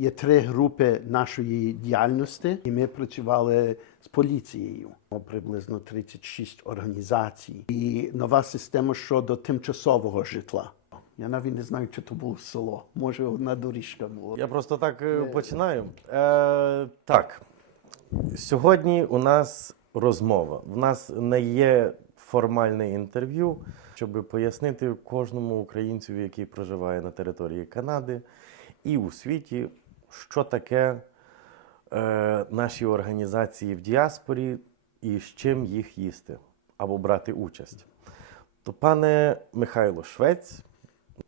Є три групи нашої діяльності, і ми працювали з поліцією. Приблизно 36 організацій. І нова система щодо тимчасового житла. Я навіть не знаю, чи то було село. Може, одна доріжка була. Я просто так е, починаю. Е, так, сьогодні у нас розмова. В нас не є формальне інтерв'ю, щоб пояснити кожному українцю, який проживає на території Канади і у світі, що таке е, наші організації в діаспорі і з чим їх їсти або брати участь. То, пане Михайло Швець,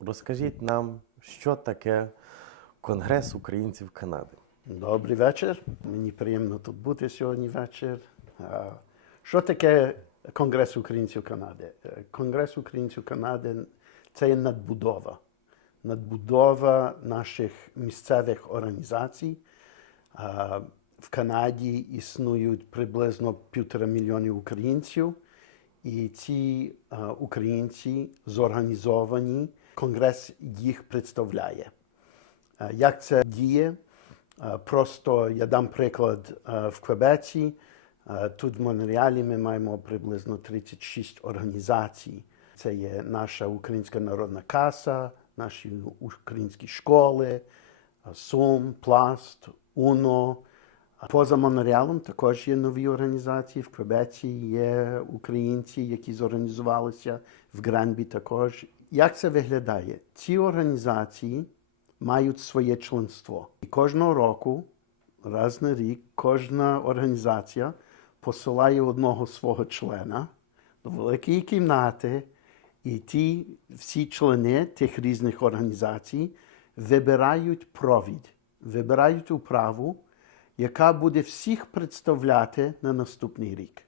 розкажіть нам, що таке Конгрес українців Канади. Добрий вечір. Мені приємно тут бути сьогодні вечір. Що таке Конгрес українців Канади? Е, Конгрес українців Канади це є надбудова. Надбудова наших місцевих організацій. В Канаді існують приблизно півтора мільйони українців, і ці українці зорганізовані. Конгрес їх представляє. Е, Як це діє? Е, Просто я дам приклад е, в Квебеці. Е, Тут в Монреалі ми маємо приблизно 36 організацій. Це є наша Українська народна каса, наші українські школи, Сум, Пласт, УНО. Поза Монреалом також є нові організації. В Квебеці є українці, які зорганізувалися, в Гранбі також. Як це виглядає? Ці організації мають своє членство. І кожного року, раз на рік, кожна організація посилає одного свого члена до великої кімнати, і ті всі члени тих різних організацій вибирають провід, вибирають управу, яка буде всіх представляти на наступний рік.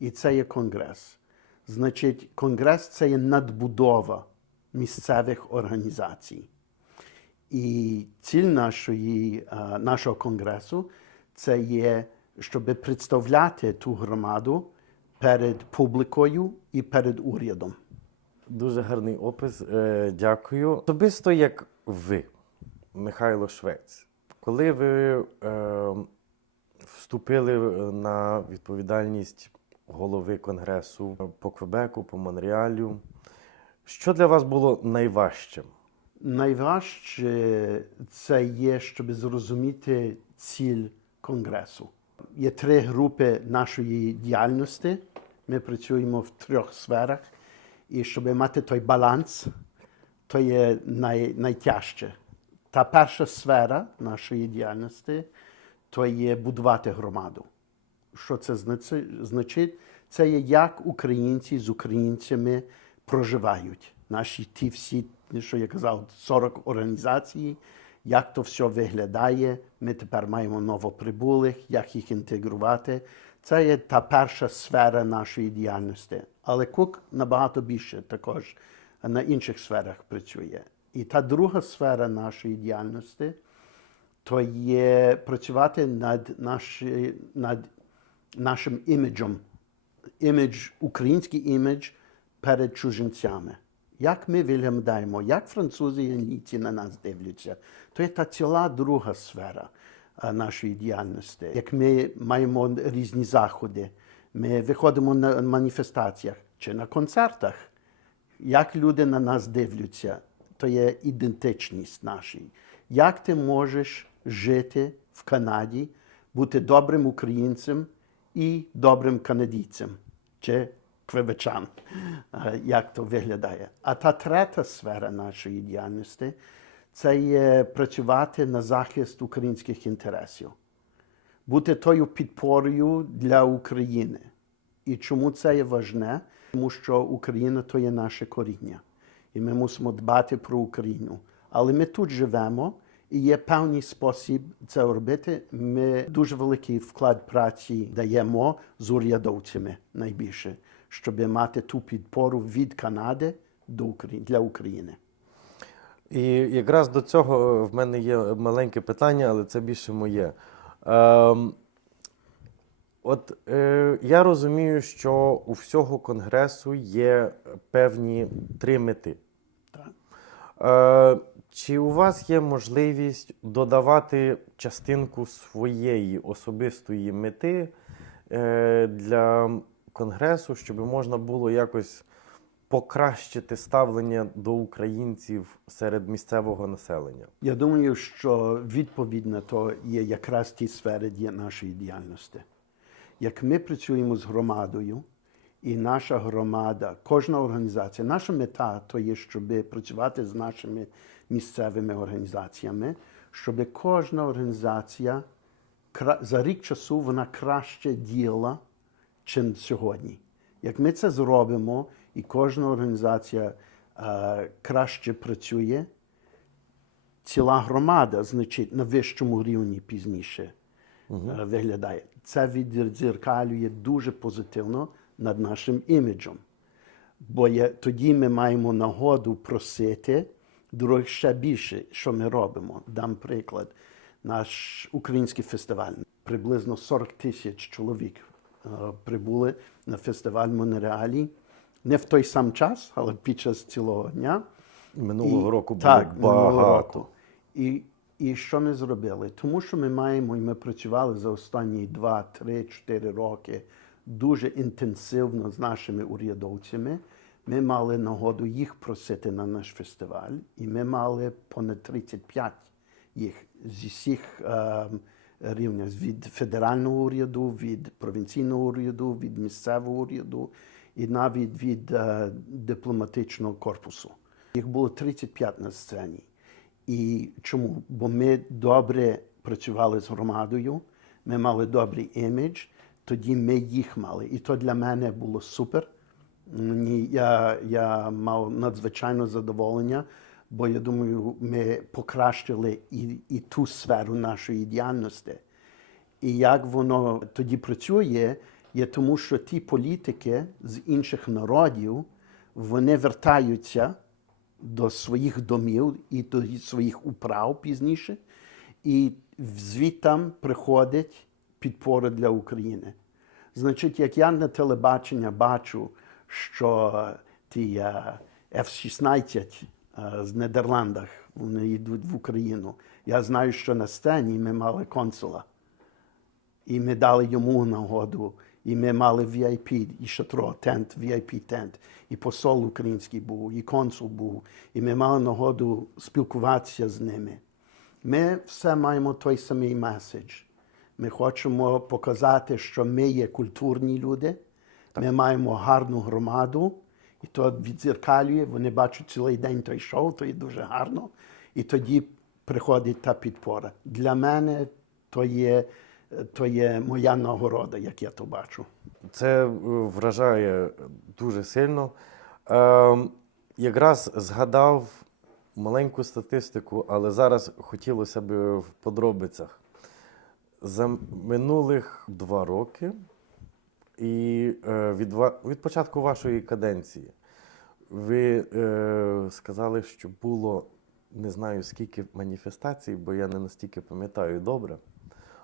І це є конгрес. Значить, конгрес це є надбудова місцевих організацій. І ціль нашої, е, нашого конгресу це є, щоб представляти ту громаду перед публікою і перед урядом. Дуже гарний опис. Е, Дякую. Особисто як ви, Михайло Швець, коли ви е, вступили на відповідальність голови конгресу по Квебеку, по Монреалю, що для вас було найважчим? Найважче це є, щоб зрозуміти ціль конгресу. Є три групи нашої діяльності. Ми працюємо в трьох сферах. І щоб мати той баланс, то є най, найтяжче. Та перша сфера нашої діяльності то є будувати громаду. Що це значить? Це є як українці з українцями проживають. Наші ті всі, що я казав, 40 організацій, як то все виглядає. Ми тепер маємо новоприбулих, як їх інтегрувати. Це є та перша сфера нашої діяльності. Але Кук набагато більше також на інших сферах працює. І та друга сфера нашої діяльності то є працювати над, наші, над нашим іміджем, імідж, український імідж перед чужинцями. Як ми виглядаємо, як французи і англійці на нас дивляться, то є та ціла друга сфера нашої діяльності. Як ми маємо різні заходи, ми виходимо на маніфестаціях чи на концертах, як люди на нас дивляться, то є ідентичність наша. Як ти можеш жити в Канаді, бути добрим українцем і добрим канадійцем чи квебечан, Е, як то виглядає. А та третя сфера нашої діяльності це є працювати на захист українських інтересів, бути тою підпорою для України. І чому це є важне? Тому що Україна то є наше коріння. І ми мусимо дбати про Україну. Але ми тут живемо, і є певний спосіб це робити. Ми дуже великий вклад праці даємо з урядовцями найбільше, щоб мати ту підпору від Канади до України для України. І якраз до цього е, в мене є маленьке питання, але це більше моє. Ем, от е, я розумію, що у всього конгресу є певні три мети. Так. Е, Чи у вас є можливість додавати частинку своєї особистої мети е, для конгресу, щоб можна було якось покращити ставлення до українців серед місцевого населення? Я думаю, що відповідь на то є якраз ті сфери нашої діяльності. Як ми працюємо з громадою, і наша громада, кожна організація, наша мета то є, щоб працювати з нашими місцевими організаціями, щоб кожна організація за рік часу вона краще діяла, чим сьогодні. Як ми це зробимо, і кожна організація е, краще працює, ціла громада, значить, на вищому рівні пізніше е, виглядає. Це віддзеркалює дуже позитивно над нашим іміджем. Бо є, тоді ми маємо нагоду просити других ще більше, що ми робимо. Дам приклад. Наш український фестиваль. Приблизно 40 тисяч чоловік е, прибули на фестиваль Монреалі. Не в той сам час, але під час цілого дня. Минулого І- року було так, минулого багато. року. І, і що ми зробили? Тому що ми маємо, і ми працювали за останні 2, 3, 4 роки дуже інтенсивно з нашими урядовцями. Ми мали нагоду їх просити на наш фестиваль, і ми мали понад 35 їх зі всіх е, рівнів від федерального уряду, від провінційного уряду, від місцевого уряду і навіть від е, дипломатичного корпусу. Їх було 35 на сцені. І чому? Бо ми добре працювали з громадою, ми мали добрий імідж, тоді ми їх мали. І то для мене було супер. Я, я мав надзвичайно задоволення, бо я думаю, ми покращили і, і ту сферу нашої діяльності. І як воно тоді працює, є тому, що ті політики з інших народів вони вертаються до своїх домів і до своїх управ пізніше, і звідтам приходить підпора для України. Значить, як я на телебачення бачу, що ті е, F-16 е, з Нідерландах вони йдуть в Україну. Я знаю, що на сцені ми мали консула. І ми дали йому нагоду, і ми мали VIP, і шатро, тент, VIP тент, і посол український був, і консул був, і ми мали нагоду спілкуватися з ними. Ми все маємо той самий меседж. Ми хочемо показати, що ми є культурні люди, ми маємо гарну громаду, і то відзеркалює, вони бачать цілий день той шоу, то є дуже гарно. І тоді приходить та підпора. Для мене то є, то є моя нагорода, як я то бачу. Це е, вражає дуже сильно. Е, якраз згадав маленьку статистику, але зараз хотілося б в подробицях. За минулих два роки і е, від, від початку вашої каденції ви е, сказали, що було не знаю скільки маніфестацій, бо я не настільки пам'ятаю добре.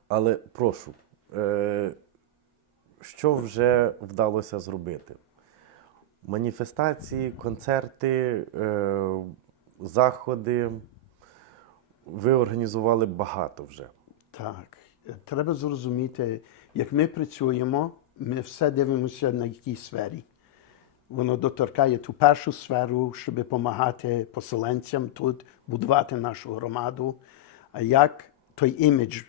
Але прошу, е, що вже вдалося зробити? Маніфестації, концерти, е, заходи. Ви організували багато вже. Так, треба зрозуміти, як ми працюємо, ми все дивимося на якій сфері. Воно доторкає ту першу сферу, щоб допомагати поселенцям тут, будувати нашу громаду. А як той імідж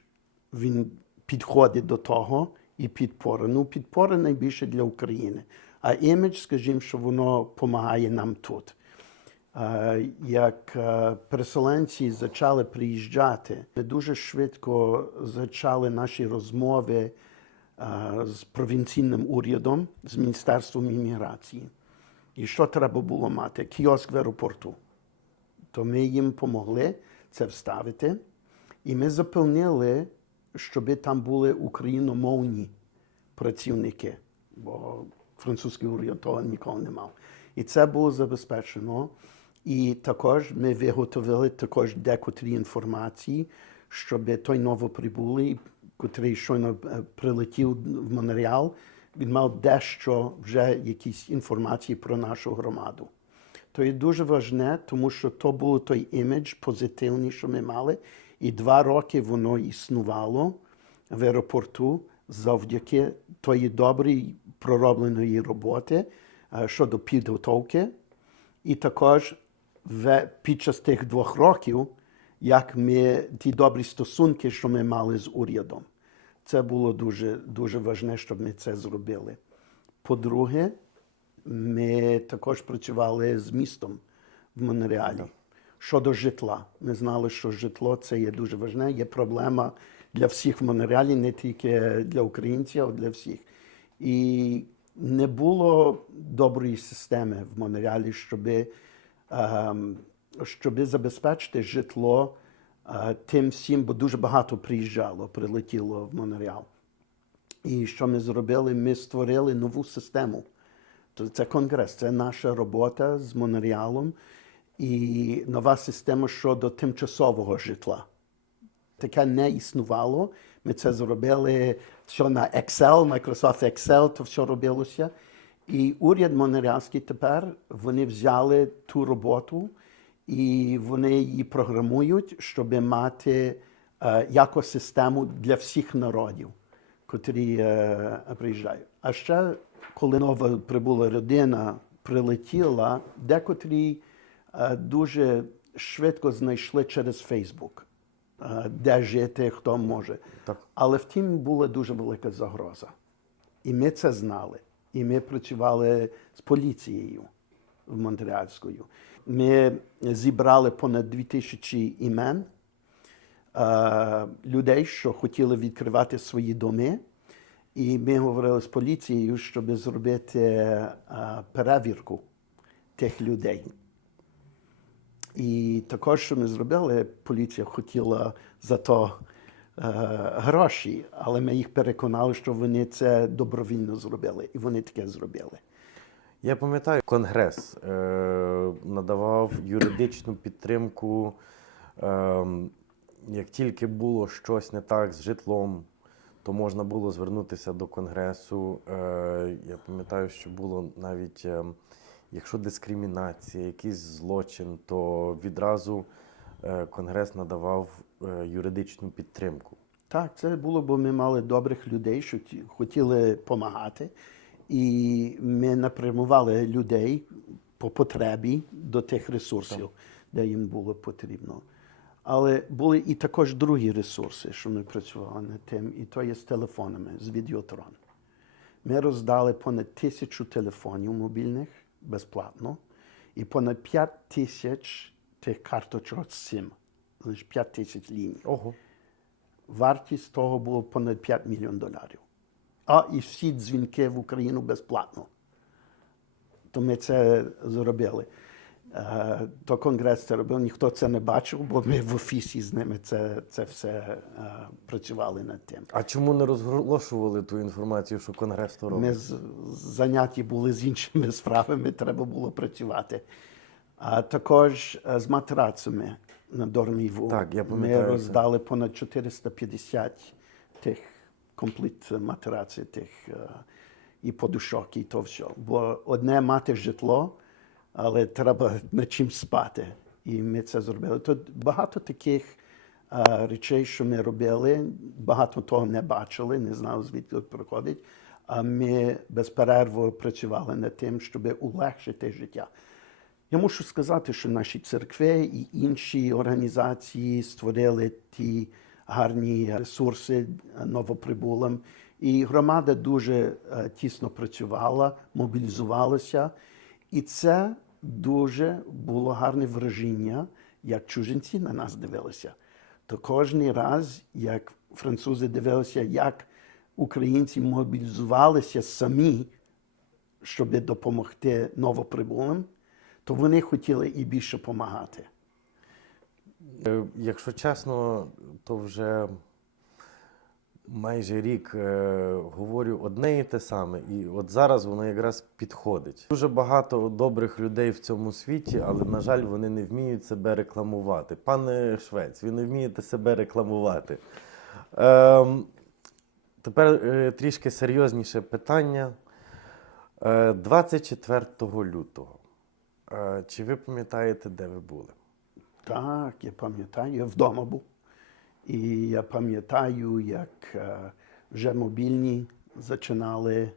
він підходить до того і підпора. Ну, підпора найбільше для України. А імідж, скажімо, що воно допомагає нам тут. Е, Як е, переселенці почали приїжджати, ми дуже швидко почали наші розмови е, з провінційним урядом, з Міністерством імміграції. І що треба було мати? Кіоск в аеропорту. То ми їм допомогли це вставити. І ми заповнили, щоб там були україномовні працівники, бо французький уряд того ніколи не мав. І це було забезпечено. І також ми виготовили також декотрі інформації, щоб той новоприбулий, котрий щойно е, прилетів в Монреал, він мав дещо вже якісь інформації про нашу громаду. То є дуже важне, тому що то був той імідж позитивний, що ми мали. І два роки воно існувало в аеропорту завдяки тої доброї проробленої роботи е, щодо підготовки. І також під час тих двох років, як ми ті добрі стосунки, що ми мали з урядом. Це було дуже, дуже важне, щоб ми це зробили. По-друге, ми також працювали з містом в Монреалі щодо житла. Ми знали, що житло це є дуже важне, є проблема для всіх в Монреалі, не тільки для українців, а для всіх. І не було доброї системи в Монреалі, щоб, ем, щоб забезпечити житло е, тим всім, бо дуже багато приїжджало, прилетіло в Монреал. І що ми зробили? Ми створили нову систему. Це конгрес, це наша робота з Монреалом і нова система щодо тимчасового житла. Таке не існувало. Ми це зробили все на Excel, Microsoft Excel, то все робилося. І уряд монреальський тепер вони взяли ту роботу і вони її програмують, щоб мати е, якось систему для всіх народів, котрі е, приїжджають. А ще, коли нова прибула родина, прилетіла, декотрі дуже швидко знайшли через Фейсбук, е, де жити, хто може. Так. Але втім була дуже велика загроза. І ми це знали. І ми працювали з поліцією в Монреальською. Ми зібрали понад 2000 імен е, людей, що хотіли відкривати свої доми. І ми говорили з поліцією, щоб зробити е, перевірку тих людей. І також, що ми зробили, поліція хотіла за то е, гроші, але ми їх переконали, що вони це добровільно зробили, і вони таке зробили. Я пам'ятаю, Конгрес е, надавав юридичну підтримку. Е, як тільки було щось не так з житлом, то можна було звернутися до Конгресу. Е, я пам'ятаю, що було навіть, е, якщо дискримінація, якийсь злочин, то відразу е, Конгрес надавав е, юридичну підтримку. Так, це було, бо ми мали добрих людей, що ті- хотіли допомагати. І ми напрямували людей по потребі до тих ресурсів, де їм було потрібно. Але були і також другі ресурси, що ми працювали над тим, і то є з телефонами, з відеотрон. Ми роздали понад тисячу телефонів мобільних безплатно і понад 5 тисяч тих карточок SIM, значить 5 тисяч ліній. Ого. Вартість того було понад 5 мільйонів доларів. А і всі дзвінки в Україну безплатно. То ми це зробили. Е, То конгрес це робив, ніхто це не бачив, бо ми в офісі з ними це, це все е, працювали над тим. А чому не розголошували ту інформацію, що Конгрес то робить? Ми з- заняті були з іншими справами, треба було працювати. А також е, з матрацами на Дорміву. Так, я Ми пам'ятаю це. роздали понад 450 тих комплект матраців, тих е, і подушок, і то все. Бо одне мати житло, але треба на чим спати. І ми це зробили. Тут багато таких е, речей, що ми робили, багато того не бачили, не знали, звідки тут приходить. А ми безперервно працювали над тим, щоб улегшити життя. Я мушу сказати, що наші церкви і інші організації створили ті гарні ресурси новоприбулим. І громада дуже е, тісно працювала, мобілізувалася. І це дуже було гарне враження, як чужинці на нас дивилися. То кожен раз, як французи дивилися, як українці мобілізувалися самі, щоб допомогти новоприбулим, то вони хотіли і більше допомагати. Е, Якщо чесно, то вже майже рік е, говорю одне і те саме, і от зараз воно якраз підходить. Дуже багато добрих людей в цьому світі, але, на жаль, вони не вміють себе рекламувати. Пане Швець, ви не вмієте себе рекламувати. Ем, тепер е, трішки серйозніше питання. Е, 24 лютого Е, Чи ви пам'ятаєте, де ви були? Так, я пам'ятаю, я вдома був. І я пам'ятаю, як е, вже мобільні починали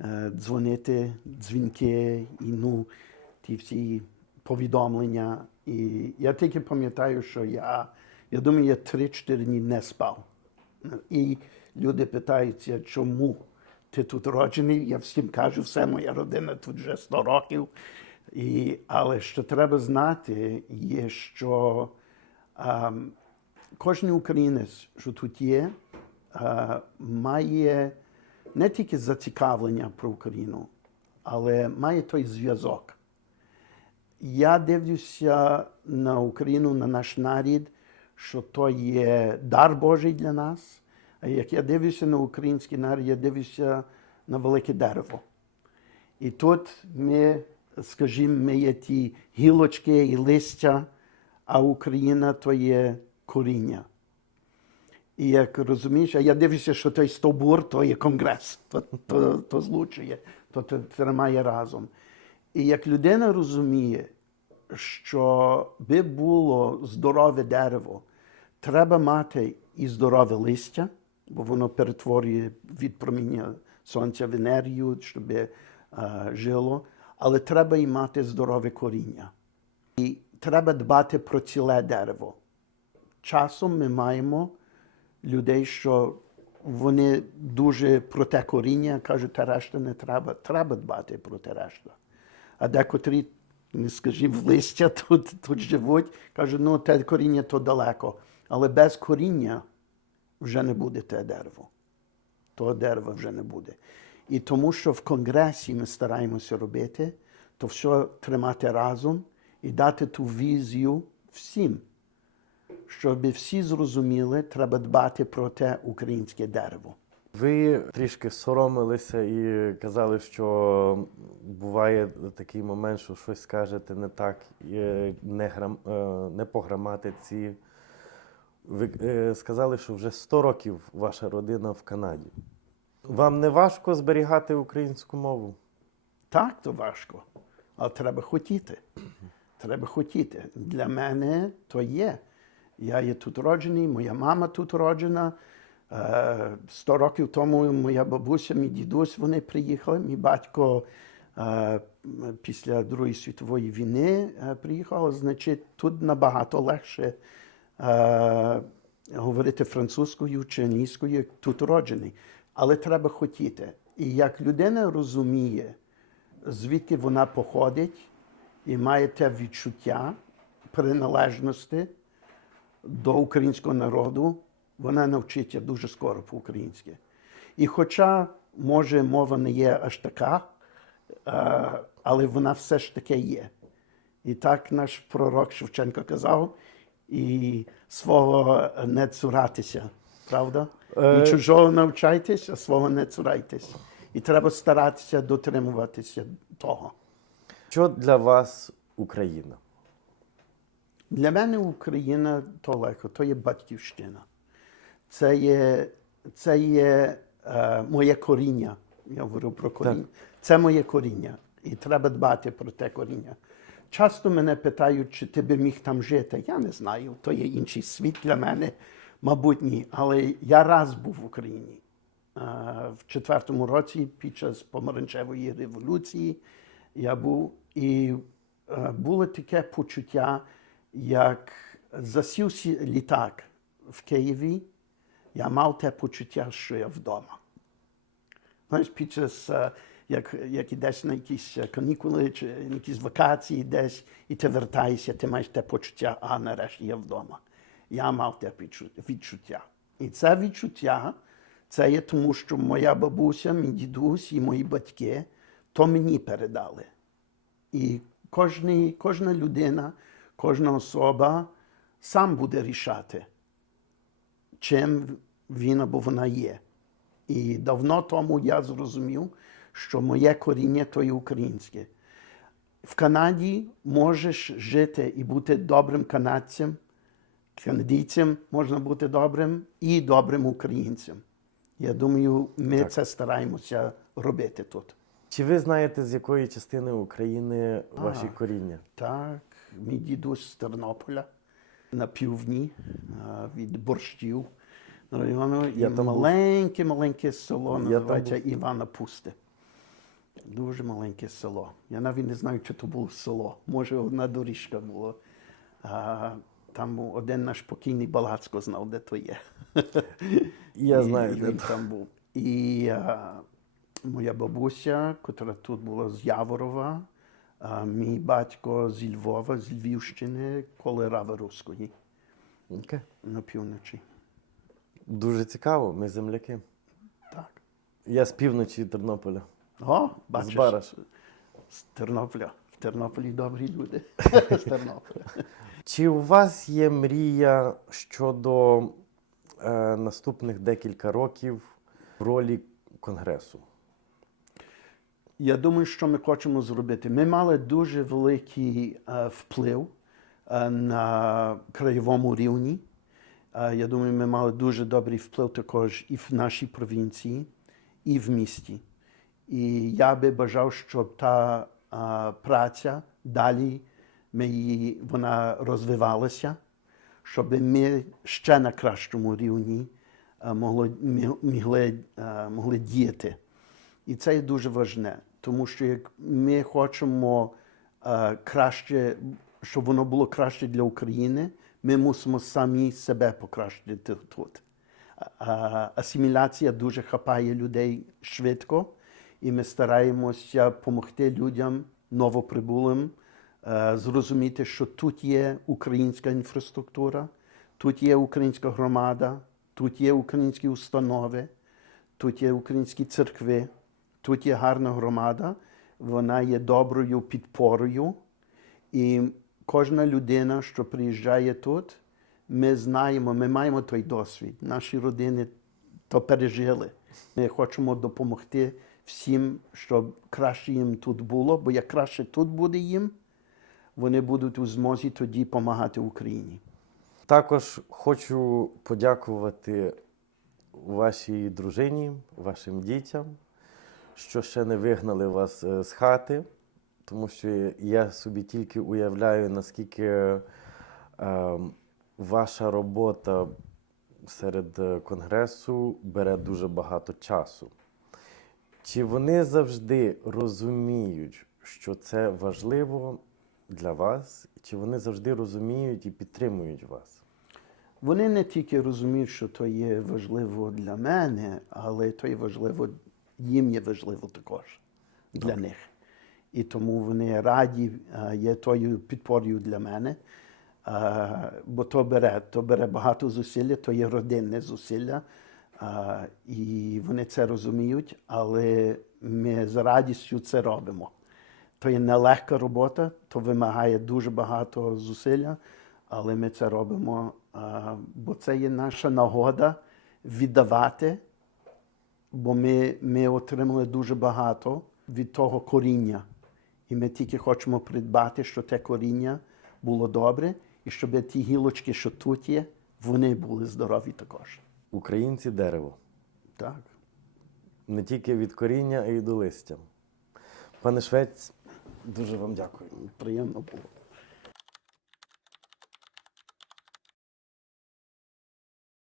е, дзвонити, дзвінки, і ну, ті всі повідомлення. І я тільки пам'ятаю, що я, я думаю, я 3-4 дні не спав. І люди питаються, чому ти тут роджений. Я всім кажу, все, моя родина тут вже 100 років. І, але що треба знати, є, що а, кожен українець, що тут є, має не тільки зацікавлення про Україну, але має той зв'язок. Я дивлюся на Україну, на наш нарід, що то є дар Божий для нас. А як я дивлюся на український народ, я дивлюся на велике дерево. І тут ми, скажімо, ми є ті гілочки і листя, а Україна то є коріння. І як розумієш, а я дивлюся, що той стовбур то є конгрес, то, то, то злучує, то, то тримає разом. І як людина розуміє, що би було здорове дерево, треба мати і здорове листя, бо воно перетворює від проміння сонця в енергію, щоб е, жило, але треба і мати здорове коріння. І треба дбати про ціле дерево. Часом ми маємо людей, що вони дуже про те коріння кажуть, та решта не треба. Треба дбати про те решта. А декотрі, не скажімо, в листя тут, тут живуть, кажуть, ну те коріння то далеко. Але без коріння вже не буде те дерево. Того дерева вже не буде. І тому, що в Конгресі ми стараємося робити, то все тримати разом і дати ту візію всім, щоб всі зрозуміли, треба дбати про те українське дерево. Ви трішки соромилися і казали, що буває такий момент, що щось скажете не так, е, не, грам, е, не по граматиці. Ви е, сказали, що вже 100 років ваша родина в Канаді. Вам не важко зберігати українську мову? Так, то важко, але треба хотіти. Треба хотіти. Для мене то є. Я є тут роджений, моя мама тут роджена. Е, Сто років тому моя бабуся, мій дідусь, вони приїхали. Мій батько е, після Другої світової війни е, приїхав. Значить, тут набагато легше говорити французькою чи англійською, як тут роджений. Але треба хотіти. І як людина розуміє, звідки вона походить і має те відчуття приналежності до українського народу, вона навчиться дуже скоро по-українськи. І хоча, може, мова не є аж така, е, але вона все ж таки є. І так наш пророк Шевченко казав, і свого не цуратися, правда? Е, І чужого навчайтесь, а свого не цурайтесь. І треба старатися дотримуватися того. Що для вас Україна? Для мене Україна то легко, то є батьківщина. Це є, це є е, моє коріння. Я говорю про коріння. Це моє коріння. І треба дбати про те коріння. Часто мене питають, чи ти би міг там жити. Я не знаю, то є інший світ для мене, мабуть, ні. Але я раз був в Україні. Е, в четвертому році, під час помаранчевої революції, я був і е, було таке почуття, як засівся літак в Києві, я мав те почуття, що я вдома. Знаєш, під час, е, як, як ідеш на якісь е, канікули чи на якісь вакації десь, і ти вертаєшся, ти маєш те почуття, а нарешті я вдома. Я мав те відчуття. І це відчуття, це є тому, що моя бабуся, мій дідусь і мої батьки то мені передали. І кожний, кожна людина, кожна особа сам буде рішати, чим він або вона є. І давно тому я зрозумів, що моє коріння то є українське. В Канаді можеш жити і бути добрим канадцем, канадійцем можна бути добрим і добрим українцем. Я думаю, ми це стараємося робити тут. Чи ви знаєте, з якої частини України ваші коріння? Так, мій дідусь з Тернополя на півдні від борщів району. І там маленьке, маленьке село називається. Івана Пусте. Дуже маленьке село. Я навіть не знаю, чи то було село. Може, одна доріжка була. А, там один наш покійний Балацько знав, де то є. Я І знаю, де він то. там був. І а, моя бабуся, яка тут була з Яворова, а, мій батько зі Львова, з Львівщини, коли Рави Руської Окей. на півночі. Дуже цікаво, ми земляки. Так. Я з півночі Тернополя. О, бачиш, З Бараш. з Тернополя. В Тернополі добрі люди. з Тернополя. Чи у вас є мрія щодо е, наступних декілька років в ролі конгресу? Я думаю, що ми хочемо зробити. Ми мали дуже великий е, вплив е, на краєвому рівні. Е, я думаю, ми мали дуже добрий вплив також і в нашій провінції, і в місті. І я би бажав, щоб та праця далі ми її, вона розвивалася, щоб ми ще на кращому рівні могли, е, могли діяти. І це є дуже важне, тому що як ми хочемо е, краще, щоб воно було краще для України, ми мусимо самі себе покращити тут. Асиміляція дуже хапає людей швидко, і ми стараємося допомогти людям новоприбулим е, зрозуміти, що тут є українська інфраструктура, тут є українська громада, тут є українські установи, тут є українські церкви, тут є гарна громада, вона є доброю підпорою. І кожна людина, що приїжджає тут, ми знаємо, ми маємо той досвід. Наші родини то пережили. Ми хочемо допомогти всім, щоб краще їм тут було, бо як краще тут буде їм, вони будуть у змозі тоді допомагати Україні. Також хочу подякувати вашій дружині, вашим дітям, що ще не вигнали вас е, з хати, тому що я собі тільки уявляю, наскільки е, ваша робота серед е, конгресу бере дуже багато часу. Чи вони завжди розуміють, що це важливо для вас, чи вони завжди розуміють і підтримують вас? Вони не тільки розуміють, що то є важливо для мене, але то є важливо, їм є важливо також для них. І тому вони раді е, є тою підпорою для мене. Е, Бо то бере, то бере багато зусилля, то є родинне зусилля. Е, І вони це розуміють, але ми з радістю це робимо. То є нелегка робота, то вимагає дуже багато зусилля, але ми це робимо, бо це є наша нагода віддавати, бо ми, ми отримали дуже багато від того коріння. І ми тільки хочемо придбати, що те коріння було добре, і щоб ті гілочки, що тут є, вони були здорові також. Українці дерево. Так. Не тільки від коріння, а й до листя. Пане Швець, дуже вам дякую. Приємно було.